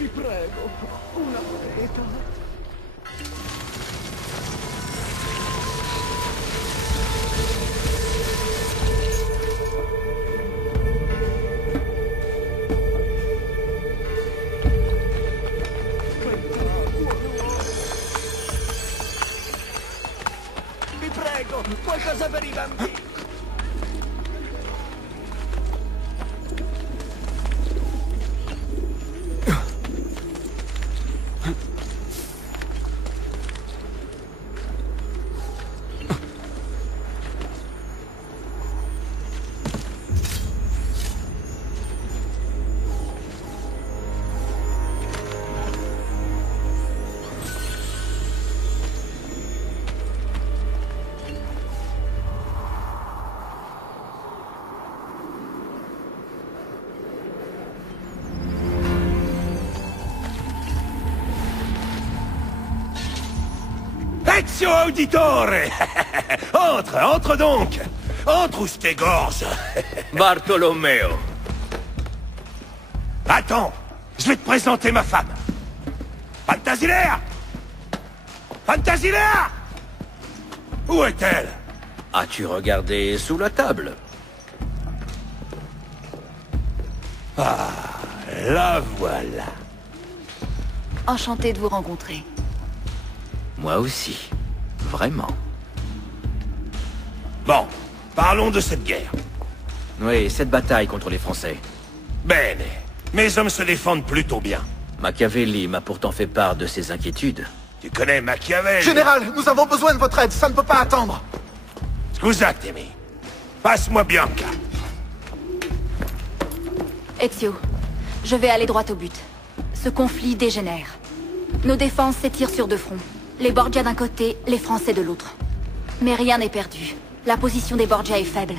Vi prego, una moneta. Vi prego, qualcosa per i bambini. Ezio Auditore. Entre donc. Entre ou je t'égorge. Bartolomeo. Attends, je vais te présenter ma femme. Fantasilea. Fantasilea. Où est-elle? As-tu regardé sous la table? La voilà. Enchanté de vous rencontrer. Moi aussi. Vraiment. Bon, parlons de cette guerre. Oui, cette bataille contre les Français. Bene. Mes hommes se défendent plutôt bien. Machiavelli m'a pourtant fait part de ses inquiétudes. Tu connais Machiavel? Général, nous avons besoin de votre aide, ça ne peut pas attendre. Scusatemi. Passe-moi Bianca. Ezio, je vais aller droit au but. Ce conflit dégénère. Nos défenses s'étirent sur deux fronts. Les Borgia d'un côté, les Français de l'autre. Mais rien n'est perdu. La position des Borgia est faible.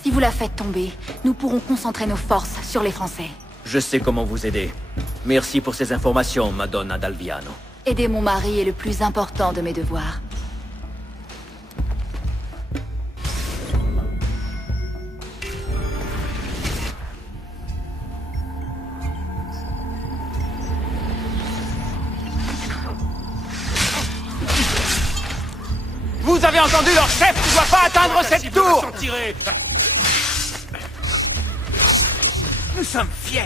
Si vous la faites tomber, nous pourrons concentrer nos forces sur les Français. Je sais comment vous aider. Merci pour ces informations, Madonna d'Alviano. Aider mon mari est le plus important de mes devoirs. Vous avez entendu, leur chef ne doit pas atteindre cette tour. Nous sommes fiers.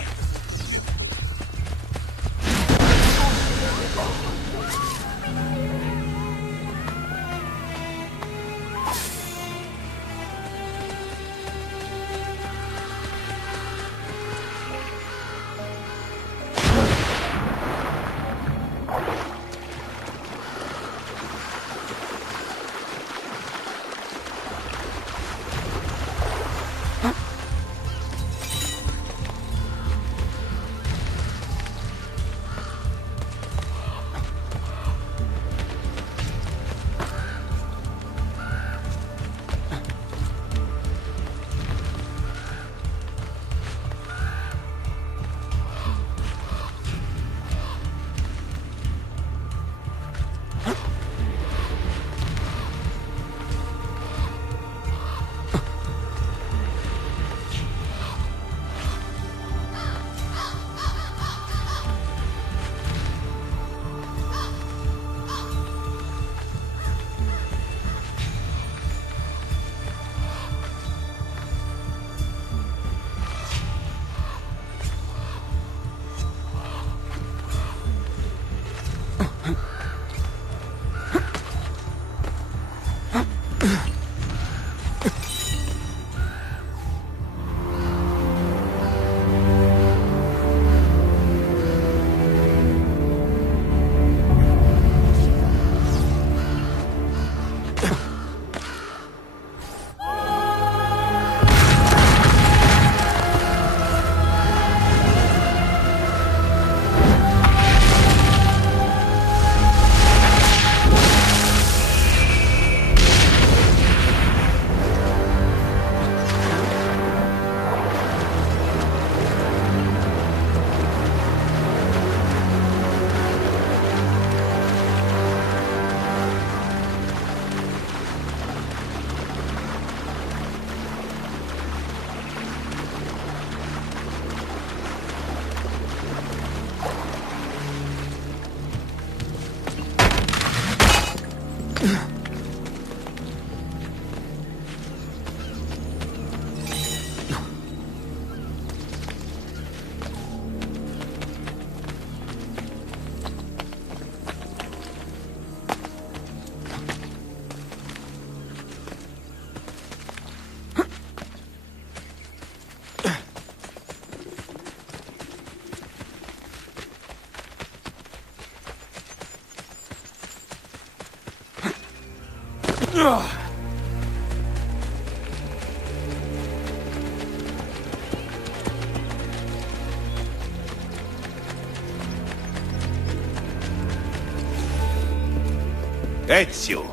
Ezio,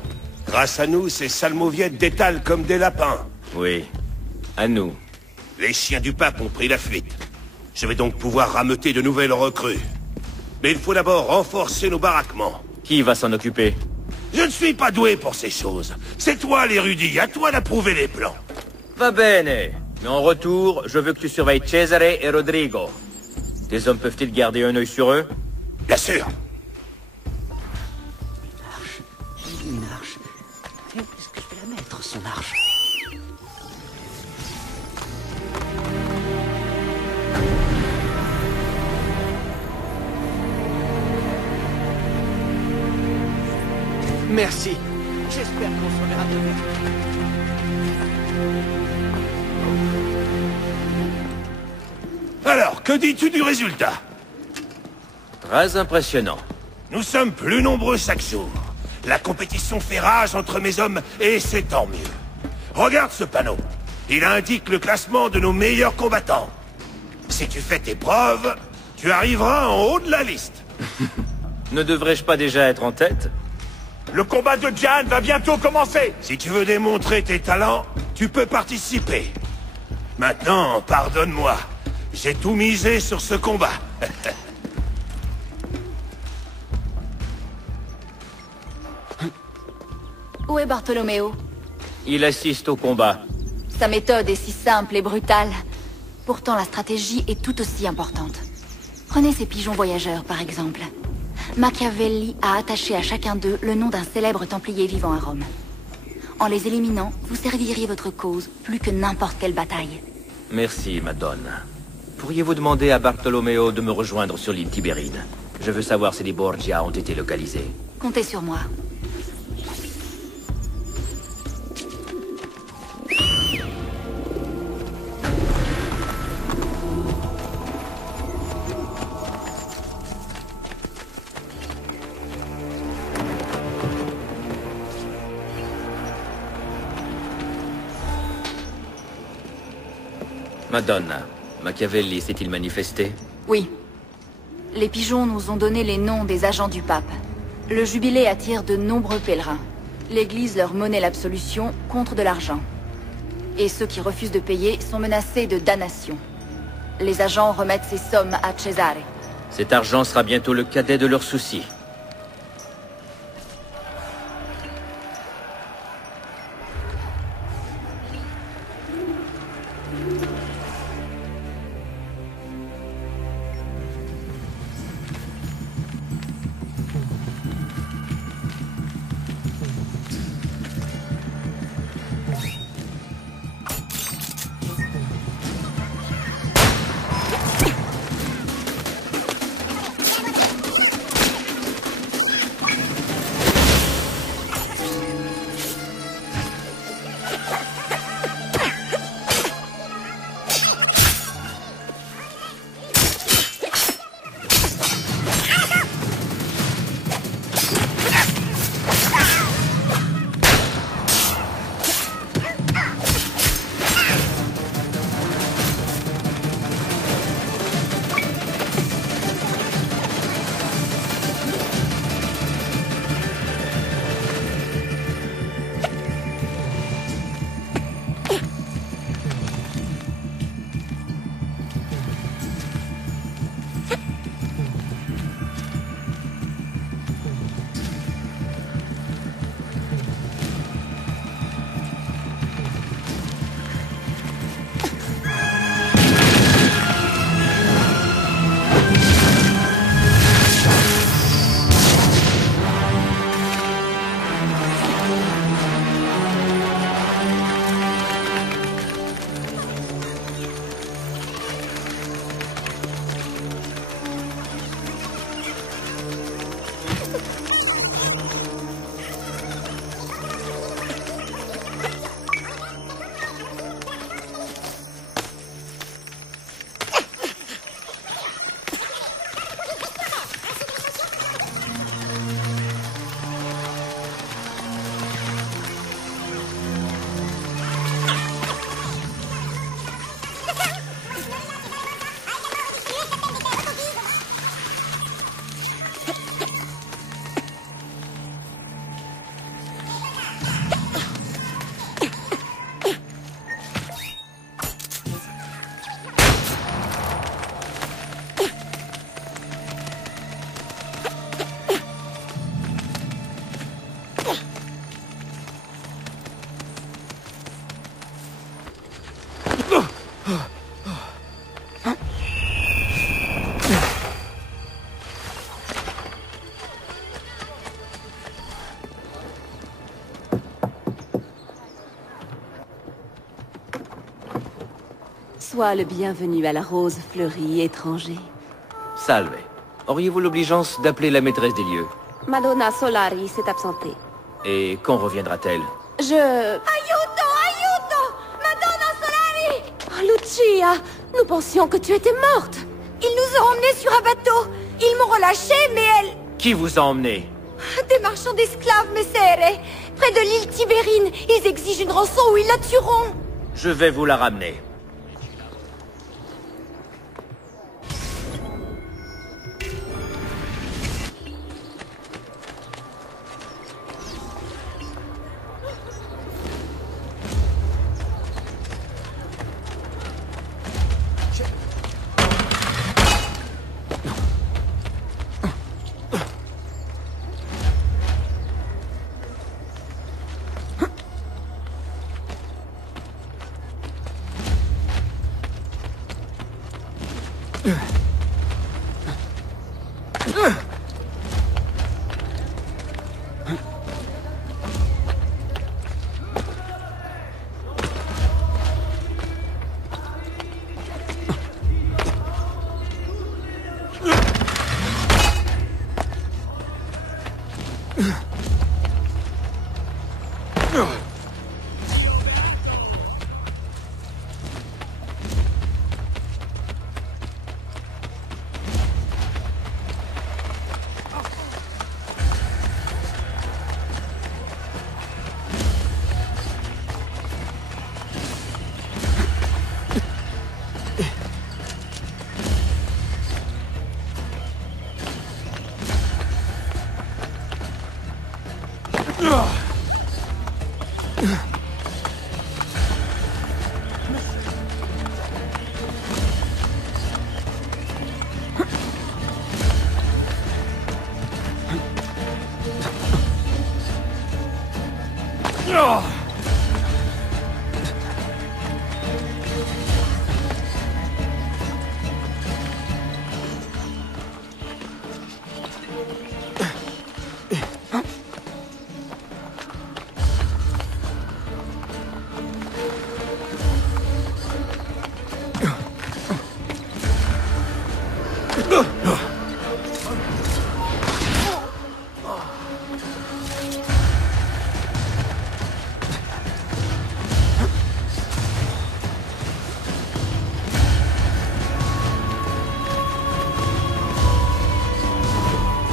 grâce à nous, ces salmoviettes détalent comme des lapins. Oui, à nous. Les chiens du pape ont pris la fuite. Je vais donc pouvoir rameuter de nouvelles recrues. Mais il faut d'abord renforcer nos baraquements. Qui va s'en occuper? Je ne suis pas doué pour ces choses. C'est toi l'érudit, à toi d'approuver les plans. Va bene. Mais en retour, je veux que tu surveilles Cesare et Rodrigo. Tes hommes peuvent-ils garder un œil sur eux? Bien sûr. Une arche. Est-ce que je vais la mettre, son arche? Merci. J'espère qu'on se reverra très vite. Alors, que dis-tu du résultat? Très impressionnant. Nous sommes plus nombreux chaque jour. La compétition fait rage entre mes hommes, et c'est tant mieux. Regarde ce panneau. Il indique le classement de nos meilleurs combattants. Si tu fais tes preuves, tu arriveras en haut de la liste. Ne devrais-je pas déjà être en tête? Le combat de Gian va bientôt commencer. Si tu veux démontrer tes talents, tu peux participer. Maintenant, pardonne-moi. J'ai tout misé sur ce combat. Où est Bartolomeo? Il assiste au combat. Sa méthode est si simple et brutale. Pourtant, la stratégie est tout aussi importante. Prenez ces pigeons voyageurs, par exemple. Machiavelli a attaché à chacun d'eux le nom d'un célèbre templier vivant à Rome. En les éliminant, vous serviriez votre cause plus que n'importe quelle bataille. Merci, Madonna. Pourriez-vous demander à Bartolomeo de me rejoindre sur l'île Tibérine? Je veux savoir si les Borgia ont été localisés. Comptez sur moi. Madonna, Machiavelli s'est-il manifesté? Oui. Les pigeons nous ont donné les noms des agents du pape. Le jubilé attire de nombreux pèlerins. L'Église leur monnaie l'absolution contre de l'argent. Et ceux qui refusent de payer sont menacés de damnation. Les agents remettent ces sommes à Cesare. Cet argent sera bientôt le cadet de leurs soucis. Sois le bienvenu à la Rose Fleurie, étranger. Salve. Auriez-vous l'obligeance d'appeler la maîtresse des lieux? Madonna Solari s'est absentée. Et quand reviendra-t-elle? Aiuto! Aiuto! Madonna Solari! Oh, Lucia! Nous pensions que tu étais morte! Ils nous ont emmenés sur un bateau. Ils m'ont relâché, mais elle... Qui vous a emmené? Des marchands d'esclaves, messere. Près de l'île Tibérine. Ils exigent une rançon ou ils la tueront. Je vais vous la ramener.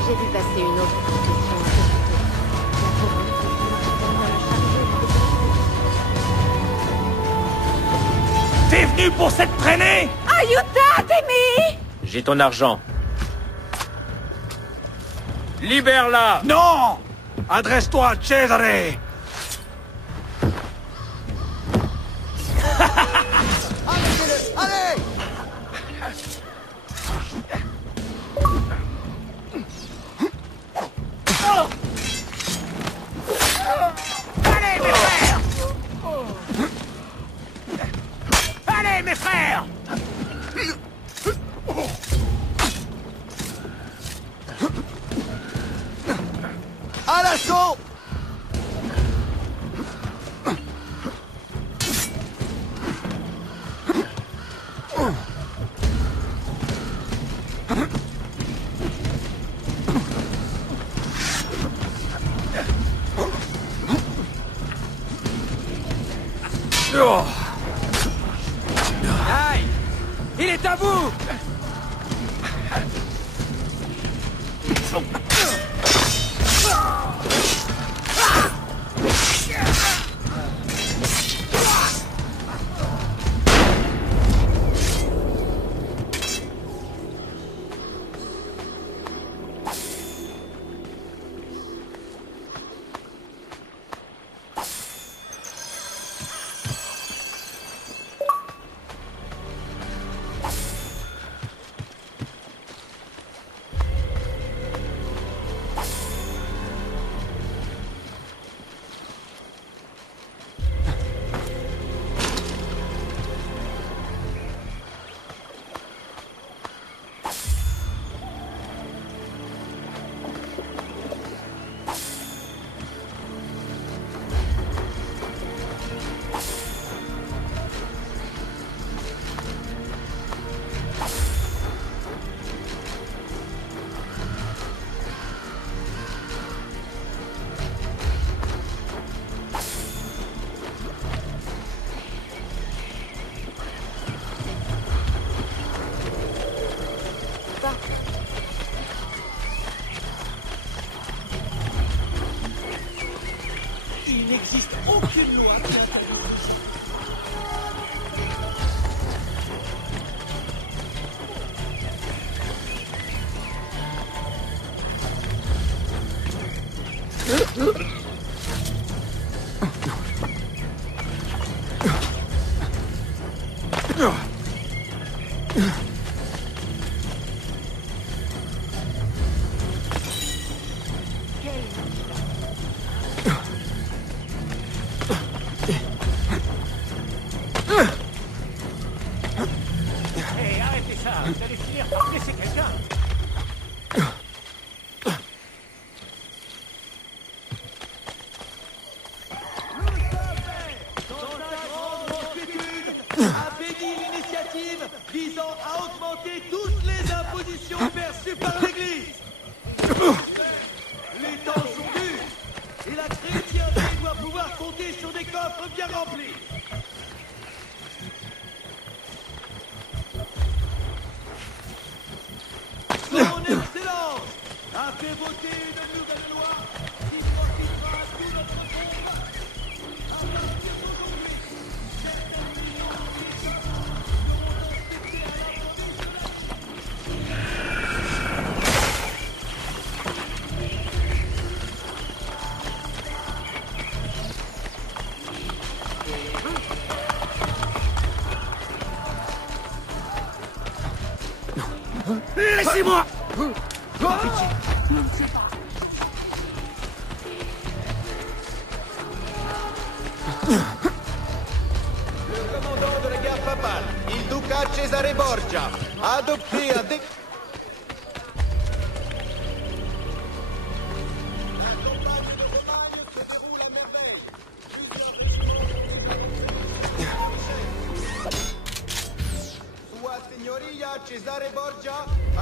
J'ai vu passer une autre procession un peu plus tôt. La pauvre fille, tellement le charger. T'es venu pour cette traînée? Aiutatemi! J'ai ton argent. Libère-la! Non! Adresse-toi à Cesare! Allez, mes frères! À l'assaut! Aïe! Il est à vous! n'existe aucune loi qui l'interdit. Hé, arrêtez ça. Vous allez finir par blesser quelqu'un. A béni l'initiative visant à augmenter toutes les impositions perçues par l'Église. Les temps sont durs et la chrétienté doit pouvoir compter sur des coffres bien remplis. Son Excellence a fait voter une nouvelle loi qui profitera à tout notre peuple. À partir d'aujourd'hui, certaines minorités seront inspectées à l'improviste. Laissez-moi. Le commandant de la garde papale, il duca Cesare Borgia, a adopté un décret. Sua Signoria Cesare Borgia a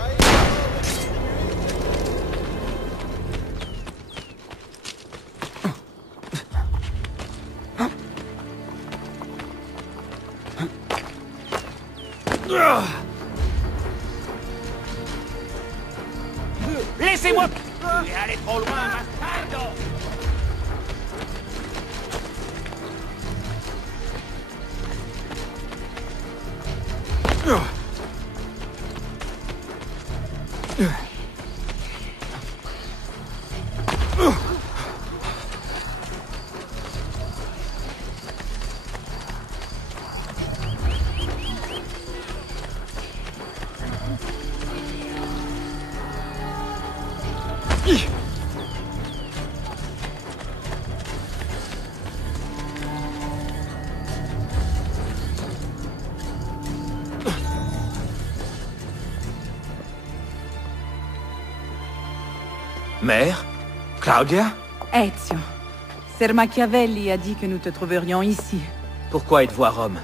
Laissez-moi. Vous voulez aller trop loin, bastardo. Mère? Claudia? Ezio, Ser Machiavelli a dit que nous te trouverions ici. Pourquoi êtes-vous à Rome?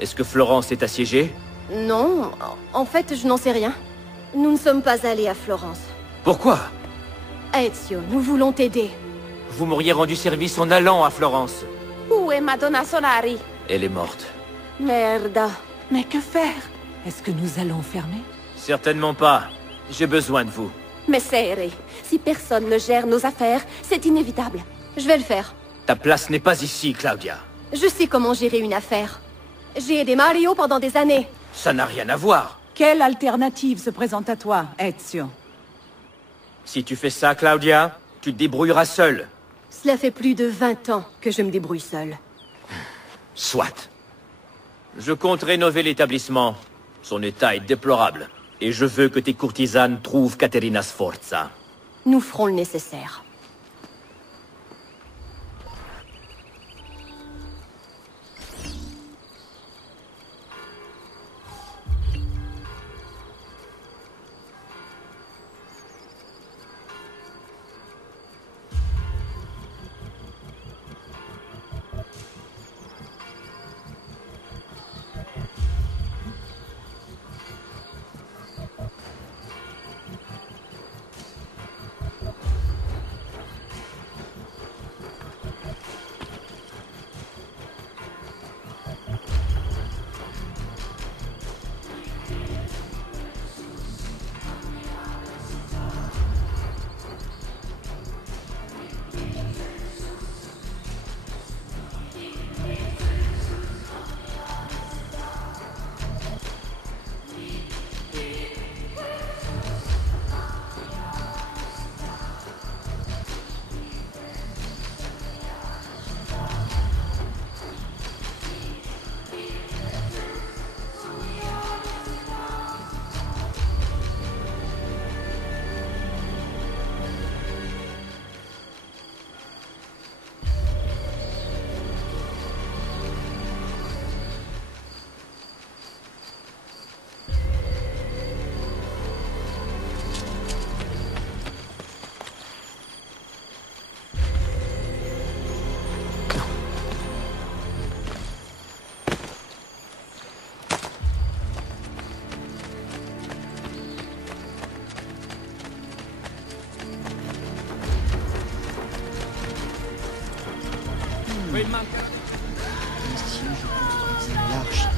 Est-ce que Florence est assiégée? Non, en fait, je n'en sais rien. Nous ne sommes pas allés à Florence. Pourquoi? Ezio, nous voulons t'aider. Vous m'auriez rendu service en allant à Florence. Où est Madonna Solari? Elle est morte. Merda. Mais que faire? Est-ce que nous allons fermer? Certainement pas. J'ai besoin de vous. Messere, si personne ne gère nos affaires, c'est inévitable. Je vais le faire. Ta place n'est pas ici, Claudia. Je sais comment gérer une affaire. J'ai aidé Mario pendant des années. Ça n'a rien à voir. Quelle alternative se présente à toi, Ezio? Si tu fais ça, Claudia, tu te débrouilleras seule. Cela fait plus de 20 ans que je me débrouille seule. Soit. Je compte rénover l'établissement. Son état est déplorable. Et je veux que tes courtisanes trouvent Caterina Sforza. Nous ferons le nécessaire. Ici, je construisais l'arche.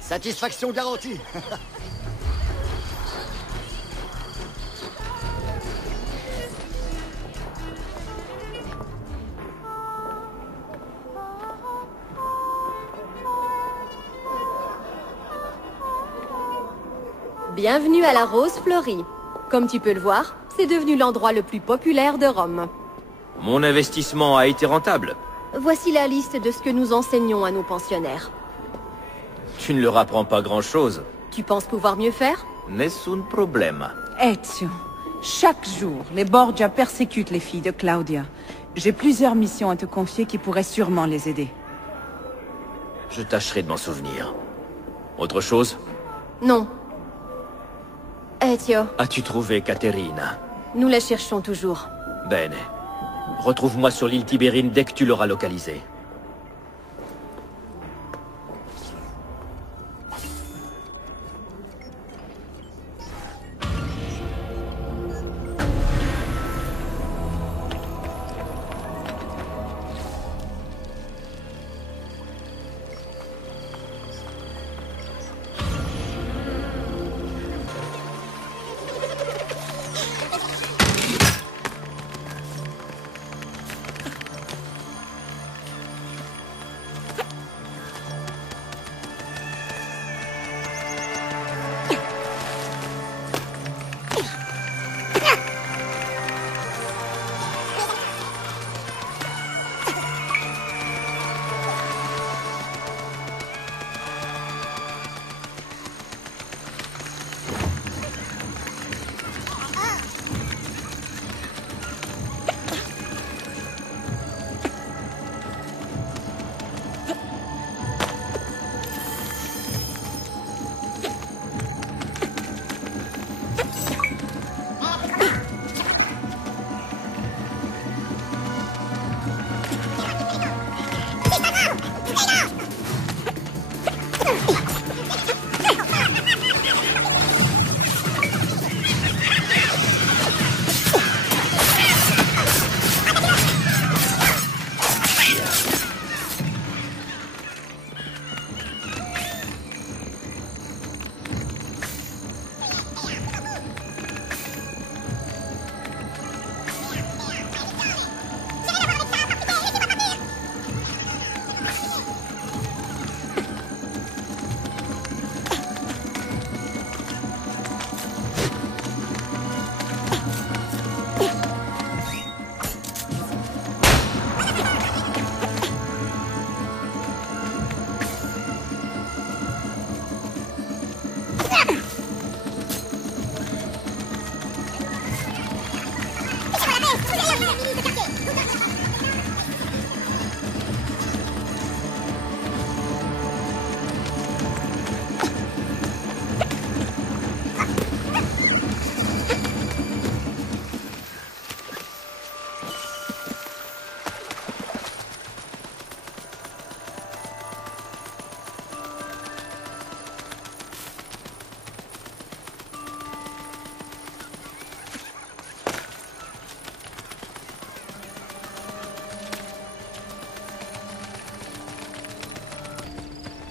Satisfaction garantie. Bienvenue à la Rose Fleurie. Comme tu peux le voir, c'est devenu l'endroit le plus populaire de Rome. Mon investissement a été rentable. Voici la liste de ce que nous enseignons à nos pensionnaires. Tu ne leur apprends pas grand-chose. Tu penses pouvoir mieux faire? Nessun problema. Ezio, chaque jour, les Borgia persécutent les filles de Claudia. J'ai plusieurs missions à te confier qui pourraient sûrement les aider. Je tâcherai de m'en souvenir. Autre chose? Non. Ezio, As-tu trouvé Caterina? nous la cherchons toujours. Bene. Retrouve-moi sur l'île Tibérine dès que tu l'auras localisée.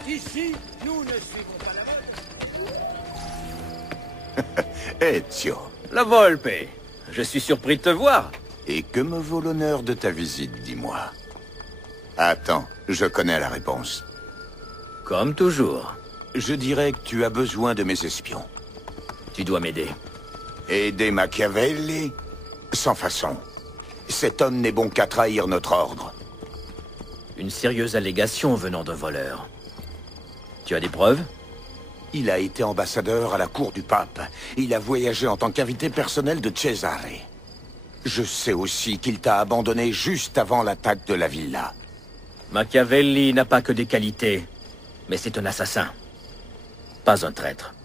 Ici, nous ne suivons pas la mode. Ezio. La Volpe. Je suis surpris de te voir. Et que me vaut l'honneur de ta visite, dis-moi? Attends, je connais la réponse. Comme toujours. Je dirais que tu as besoin de mes espions. Tu dois m'aider. Aider Machiavelli? Sans façon. Cet homme n'est bon qu'à trahir notre ordre. Une sérieuse allégation venant d'un voleur. Tu as des preuves? Il a été ambassadeur à la cour du pape. Il a voyagé en tant qu'invité personnel de Cesare. Je sais aussi qu'il t'a abandonné juste avant l'attaque de la villa. Machiavelli n'a pas que des qualités, mais c'est un assassin. Pas un traître.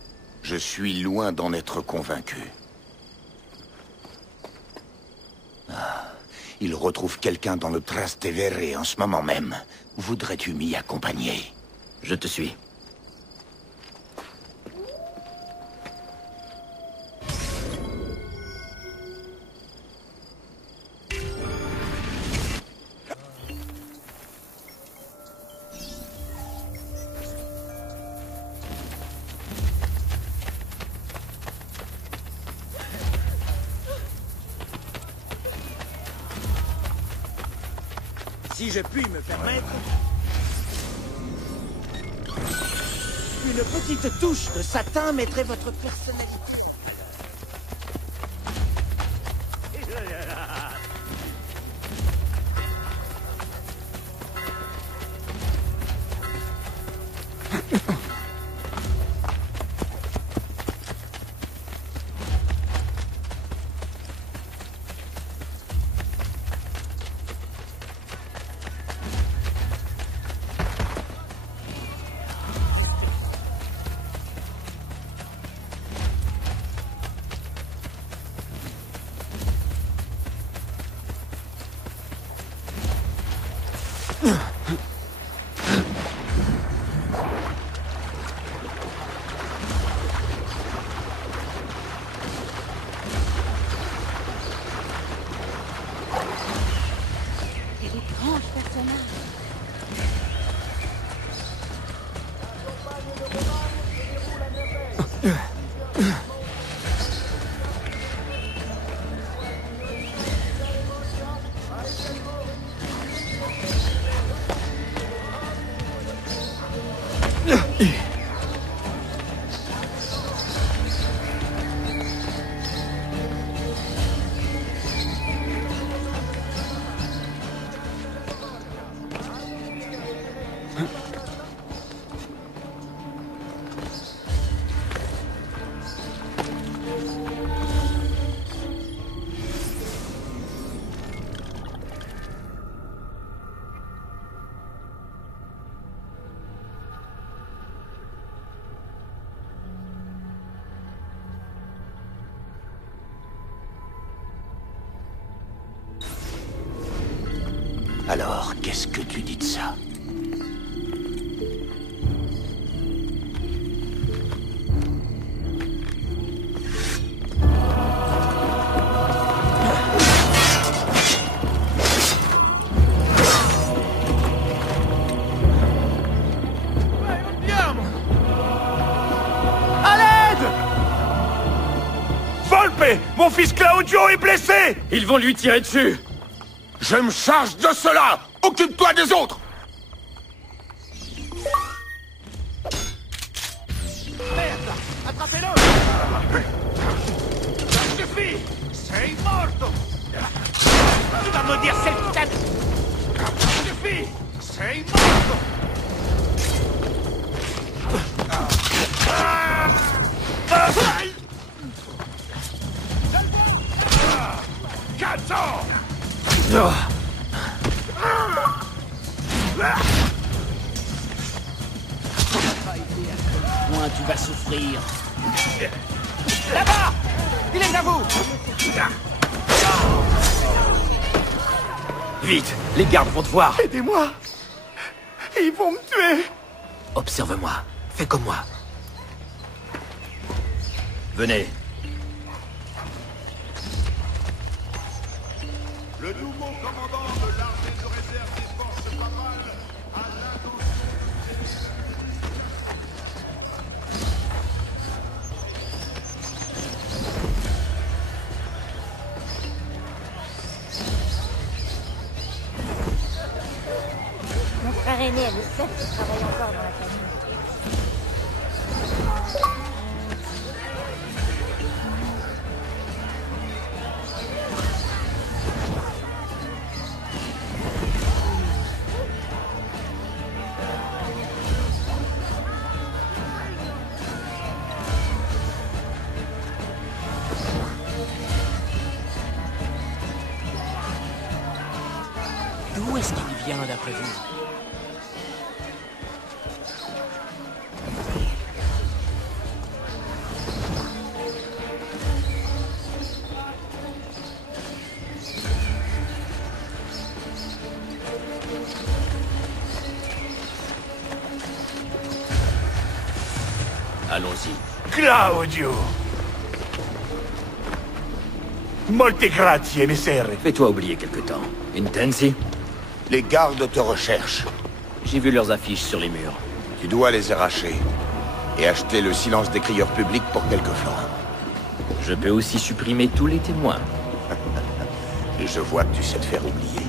Je suis loin d'en être convaincu. Il retrouve quelqu'un dans le Trastevere en ce moment même. Voudrais-tu m'y accompagner? Je te suis. Si je puis me permettre... Une petite touche de satin mettrait votre personnalité. Alors, qu'est-ce que tu dis de ça? Volpe! Mon fils Claudio est blessé! Ils vont lui tirer dessus! Je me charge de cela! Occupe-toi des autres! Merde! Attrapez-le! Ça suffit! Sei morto! Tu vas me dire cette putain de... Ça suffit! Sei morto! Cazzo! Moins tu vas souffrir. Là-bas! Il est à vous! Vite! Les gardes vont te voir! Aidez-moi! Ils vont me tuer! Observe-moi. Fais comme moi. Venez. Le nouveau commandant de l'armée de réserve des forces papales a l'intention... Mon frère aîné est le seul qui travaille encore dans la famille. D'où est-ce qu'il vient, d'après vous? Allons-y. Claudio! Molte grazie, messere. Fais-toi oublier quelque temps. Intensi? Les gardes te recherchent. J'ai vu leurs affiches sur les murs. Tu dois les arracher. Et acheter le silence des crieurs publics pour quelques francs. Je peux aussi supprimer tous les témoins. Et je vois que tu sais te faire oublier.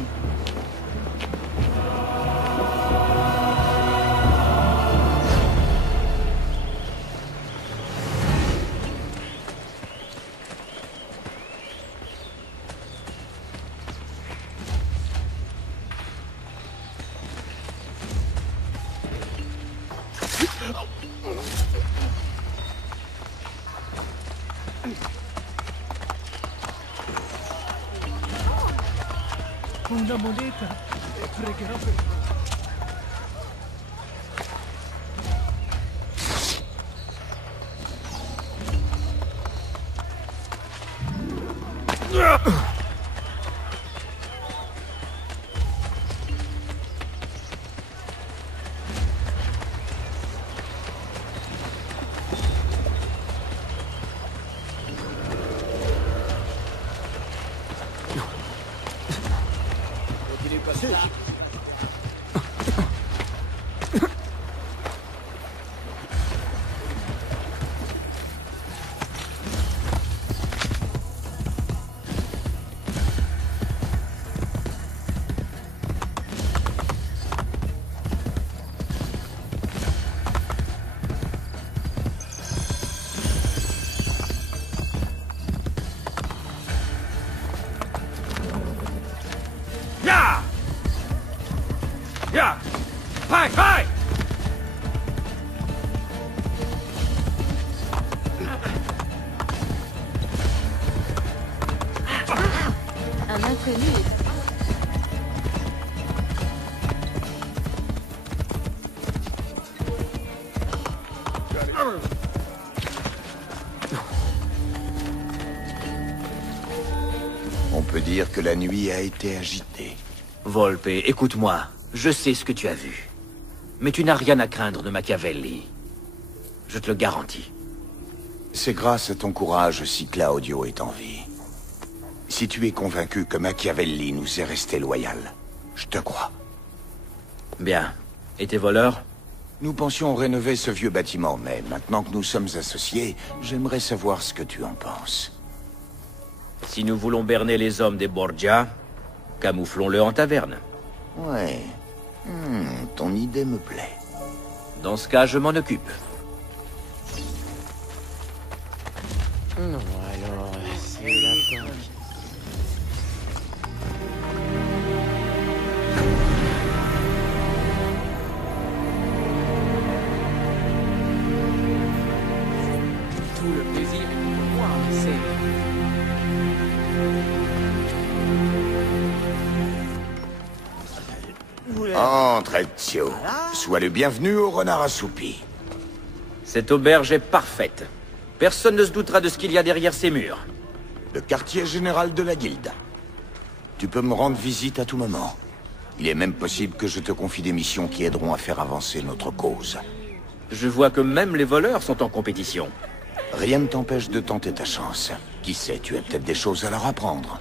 Un inconnu. On peut dire que la nuit a été agitée. Volpe, écoute-moi. Je sais ce que tu as vu. Mais tu n'as rien à craindre de Machiavelli. Je te le garantis. C'est grâce à ton courage si Claudio est en vie. Si tu es convaincu que Machiavelli nous est resté loyal, je te crois. Bien. Et tes voleurs? Nous pensions rénover ce vieux bâtiment, mais maintenant que nous sommes associés, j'aimerais savoir ce que tu en penses. Si nous voulons berner les hommes des Borgia, camouflons-le en taverne. Ouais. Ton idée me plaît. Dans ce cas, je m'en occupe. Non, alors, c'est la porte. Tout le plaisir est pour moi, Entre, Ezio. Sois le bienvenu au renard assoupi. Cette auberge est parfaite. Personne ne se doutera de ce qu'il y a derrière ces murs. Le quartier général de la Guilde. Tu peux me rendre visite à tout moment. Il est même possible que je te confie des missions qui aideront à faire avancer notre cause. Je vois que même les voleurs sont en compétition. Rien ne t'empêche de tenter ta chance. Qui sait, tu as peut-être des choses à leur apprendre.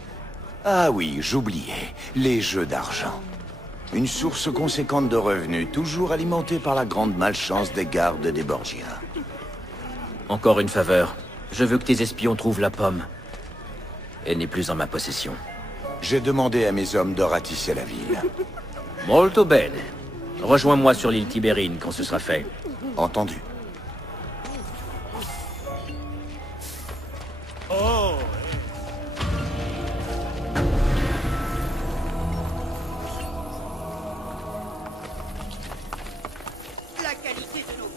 Ah oui, j'oubliais. Les jeux d'argent. Une source conséquente de revenus, toujours alimentée par la grande malchance des gardes des Borgia. Encore une faveur. Je veux que tes espions trouvent la pomme. Elle n'est plus en ma possession. J'ai demandé à mes hommes de ratisser la ville. Molto bene. Rejoins-moi sur l'île Tibérine quand ce sera fait. Entendu. Oh. La qualité de nos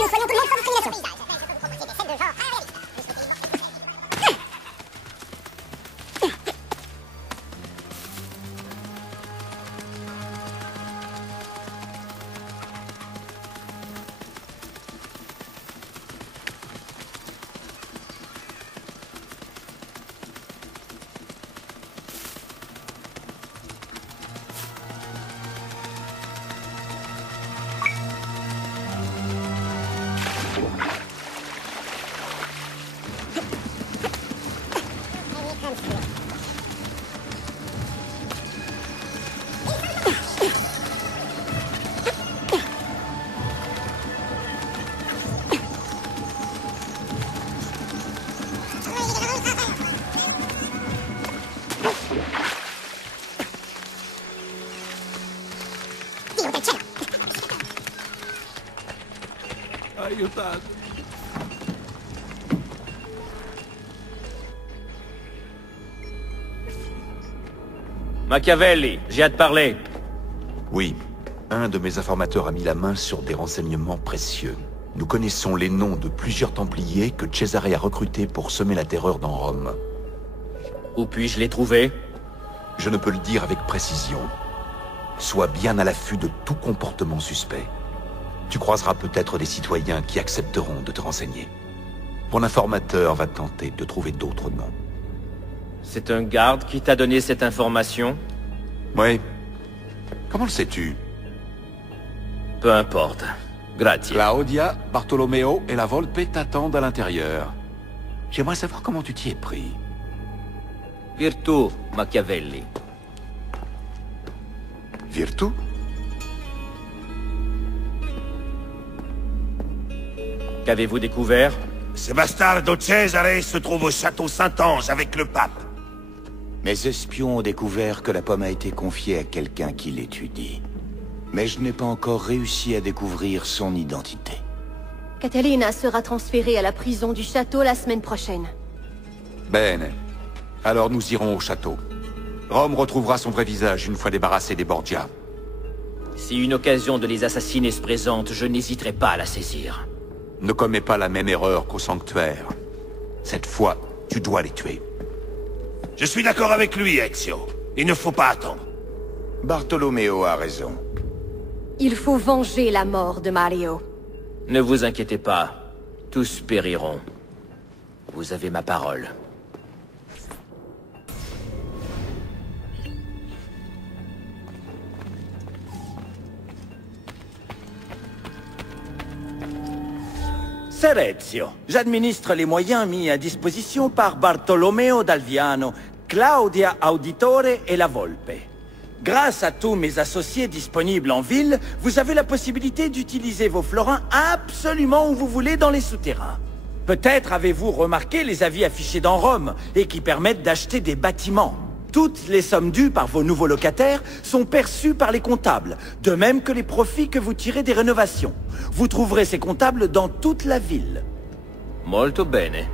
nous soignons tout le monde sans discrimination. Aiutate. Machiavelli, j'ai hâte de parler. Oui. Un de mes informateurs a mis la main sur des renseignements précieux. Nous connaissons les noms de plusieurs Templiers que Cesare a recrutés pour semer la terreur dans Rome. Où puis-je les trouver? Je ne peux le dire avec précision. Sois bien à l'affût de tout comportement suspect. Tu croiseras peut-être des citoyens qui accepteront de te renseigner. Mon informateur va tenter de trouver d'autres noms. C'est un garde qui t'a donné cette information? Oui. Comment le sais-tu? Peu importe. Grazie. Claudia, Bartolomeo et la Volpe t'attendent à l'intérieur. J'aimerais savoir comment tu t'y es pris. Virtù, Machiavelli. Virtù? Qu'avez-vous découvert? Ce bastardo Cesare se trouve au château Saint-Ange avec le pape. Mes espions ont découvert que la pomme a été confiée à quelqu'un qui l'étudie. Mais je n'ai pas encore réussi à découvrir son identité. Caterina sera transférée à la prison du château la semaine prochaine. Bene. Alors nous irons au château. Rome retrouvera son vrai visage une fois débarrassé des Borgia. Si une occasion de les assassiner se présente, je n'hésiterai pas à la saisir. Ne commets pas la même erreur qu'au sanctuaire. Cette fois, tu dois les tuer. Je suis d'accord avec lui, Ezio. Il ne faut pas attendre. Bartolomeo a raison. Il faut venger la mort de Mario. Ne vous inquiétez pas. Tous périront. Vous avez ma parole. Serezio, j'administre les moyens mis à disposition par Bartolomeo d'Alviano, Claudia Auditore et la Volpe. Grâce à tous mes associés disponibles en ville, vous avez la possibilité d'utiliser vos florins absolument où vous voulez dans les souterrains. Peut-être avez-vous remarqué les avis affichés dans Rome et qui permettent d'acheter des bâtiments. Toutes les sommes dues par vos nouveaux locataires sont perçues par les comptables, de même que les profits que vous tirez des rénovations. Vous trouverez ces comptables dans toute la ville. Molto bene.